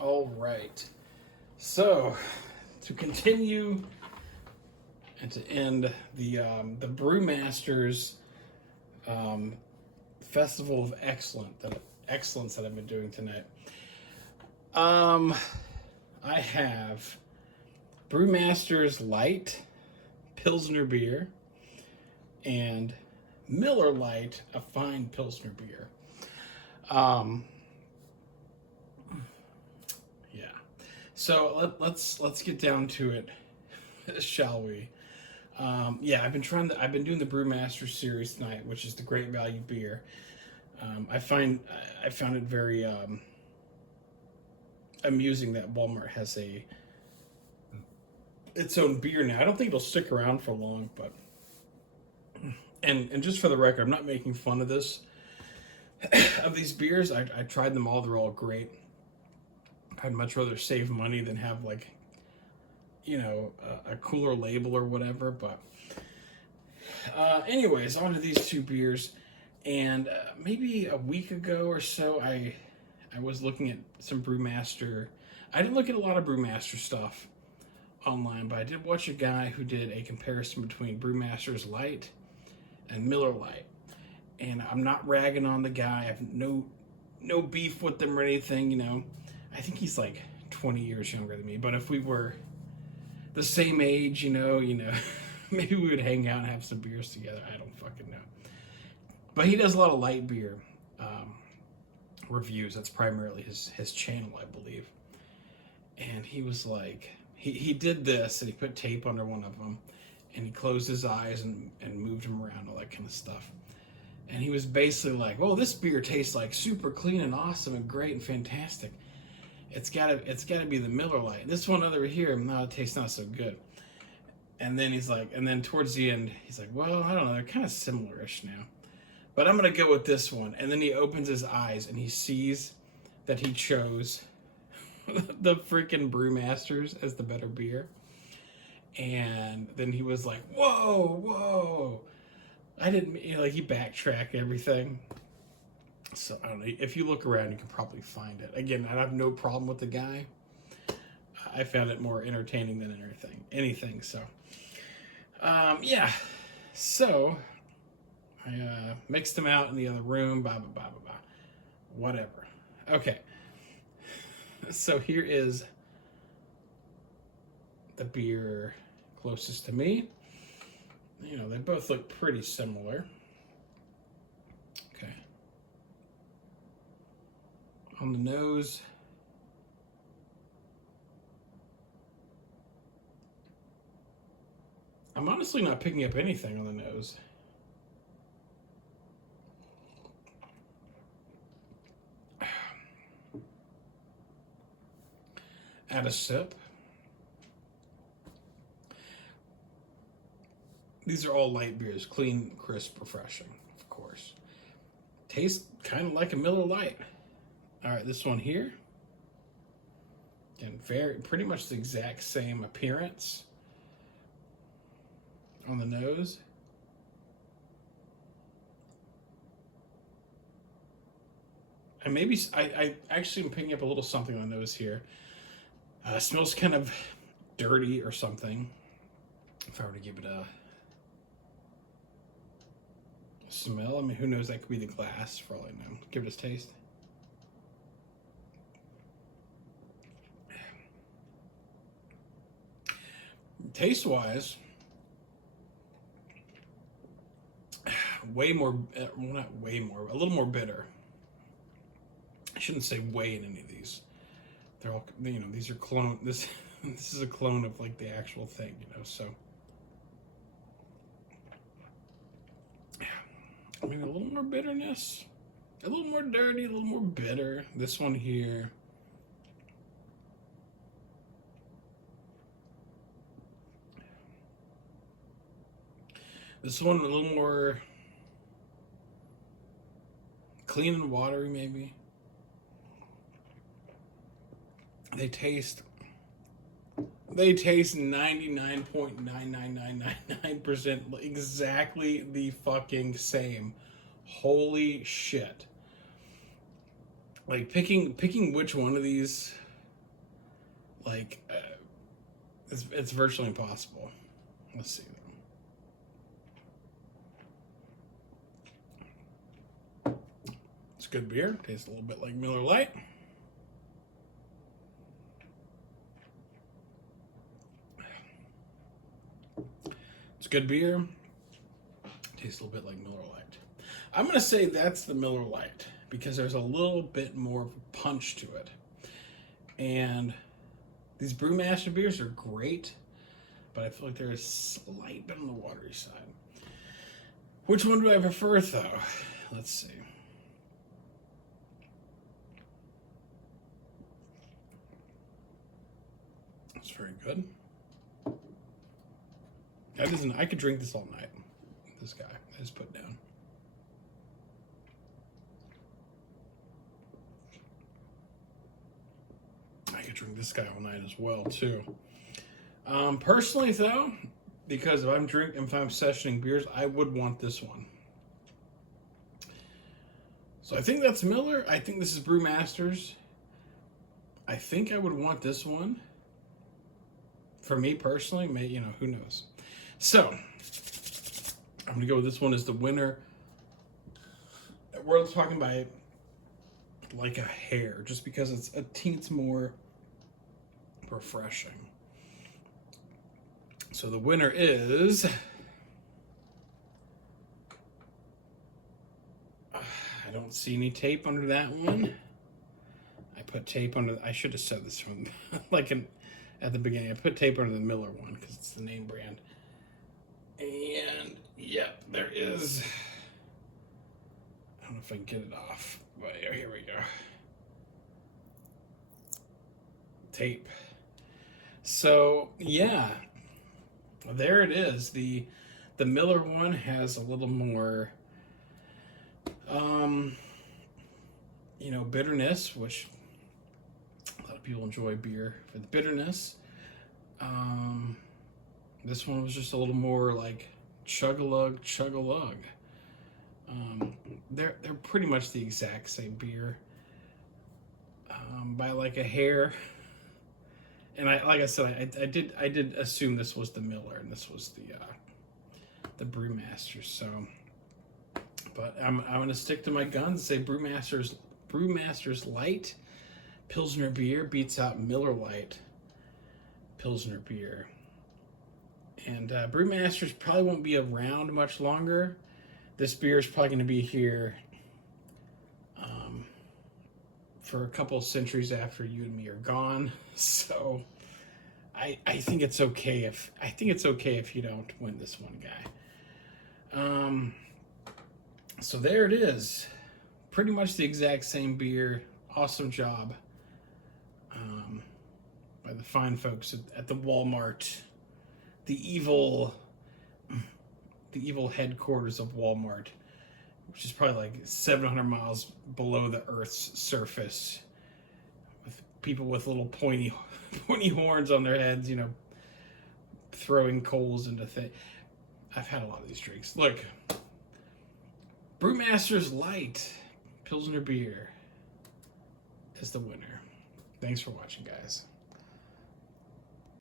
All right. So, to continue and to end the Brewmasters um, Festival of Excellence that I've been doing tonight. Um, I have Brewmasters Lite, Pilsner beer, and Miller Lite, a fine Pilsner beer. Um, yeah. So let's get down to it, shall we? Yeah, I've been doing the Brewmaster series tonight, which is the Great Value beer. I found it very amusing that Walmart has its own beer now. I don't think it'll stick around for long, but and just for the record, I'm not making fun of this of these beers. I tried them all; they're all great. I'd much rather save money than have like a cooler label or whatever. But anyways, on to these two beers. And maybe a week ago or so, I was looking at some Brewmaster. I didn't look at a lot of Brewmaster stuff online, but I did watch a guy who did a comparison between Brewmasters Lite and Miller Lite. And I'm not ragging on the guy. I have no beef with them or anything. I think he's like 20 years younger than me. But if we were the same age, maybe we would hang out and have some beers together. I don't fucking know. But he does a lot of light beer reviews. That's primarily his channel, I believe. And he was like, he did this, and he put tape under one of them, and he closed his eyes and moved them around, all that kind of stuff. And he was basically like, "Oh, this beer tastes like super clean and awesome and great and fantastic. It's gotta be the Miller Lite. This one over here, no, it tastes not so good." And then and then towards the end, he's like, "Well, I don't know, they're kind of similar-ish now. But I'm going to go with this one." And then he opens his eyes and he sees that he chose the freaking Brewmasters as the better beer. And then he was like, whoa. I didn't, he backtracked everything. So I don't know. If you look around, you can probably find it. Again, I have no problem with the guy. I found it more entertaining than anything. So, yeah. So I mixed them out in the other room, blah, blah, blah, blah, blah. Whatever. Okay. So here is the beer closest to me. They both look pretty similar. Okay. On the nose, I'm honestly not picking up anything on the nose. Add a sip. These are all light beers, clean, crisp, refreshing, of course. Tastes kind of like a Miller Lite. All right, this one here. And pretty much the exact same appearance on the nose. And maybe I actually am picking up a little something on the nose here. Smells kind of dirty or something. If I were to give it a smell, I mean, who knows? That could be the glass for all I know. Give it a taste. Taste-wise, way more, well, not way more, a little more bitter. I shouldn't say way in any of these. They're all, these are clone. This is a clone of like the actual thing, So maybe a little more bitterness, a little more dirty, a little more bitter. This one here. This one a little more clean and watery, maybe. They taste 99.99999% exactly the fucking same. Holy shit. Like picking which one of these Like, it's virtually impossible. Let's see. It's good beer. Tastes a little bit like Miller Lite. It's good beer. Tastes a little bit like Miller Lite. I'm going to say that's the Miller Lite because there's a little bit more punch to it. And these Brewmaster beers are great, but I feel like they're a slight bit on the watery side. Which one do I prefer, though? Let's see. That's very good. I could drink this all night. This guy I just put down. I could drink this guy all night as well too. Personally though, because if I'm sessioning beers, I would want this one. So I think that's Miller. I think this is Brewmasters. I think I would want this one. For me personally, who knows. So I'm gonna go with this one as the winner. We're talking by like a hair, just because it's a teens more refreshing. So the winner is I don't see any tape under that one. I put tape under. I should have said this from at the beginning. I put tape under the Miller one because it's the name brand. And yeah, there is. I don't know if I can get it off, but here we go. Tape. So yeah, there it is. The Miller one has a little more, bitterness, which a lot of people enjoy beer for the bitterness. This one was just a little more like chug-a-lug, chug-a-lug. They're pretty much the exact same beer, by like a hair. And I did assume this was the Miller and this was the Brewmasters. So, but I'm gonna stick to my guns. Say Brewmasters Lite Pilsner beer beats out Miller Lite Pilsner beer. And Brewmasters probably won't be around much longer. This beer is probably going to be here for a couple of centuries after you and me are gone. So I think it's okay if you don't win this one guy. So there it is. Pretty much the exact same beer. Awesome job by the fine folks at the Walmart. The evil headquarters of Walmart, which is probably like 700 miles below the Earth's surface, with people with little pointy horns on their heads, throwing coals into things. I've had a lot of these drinks. Look, Brewmasters Lite Pilsner beer is the winner. Thanks for watching, guys.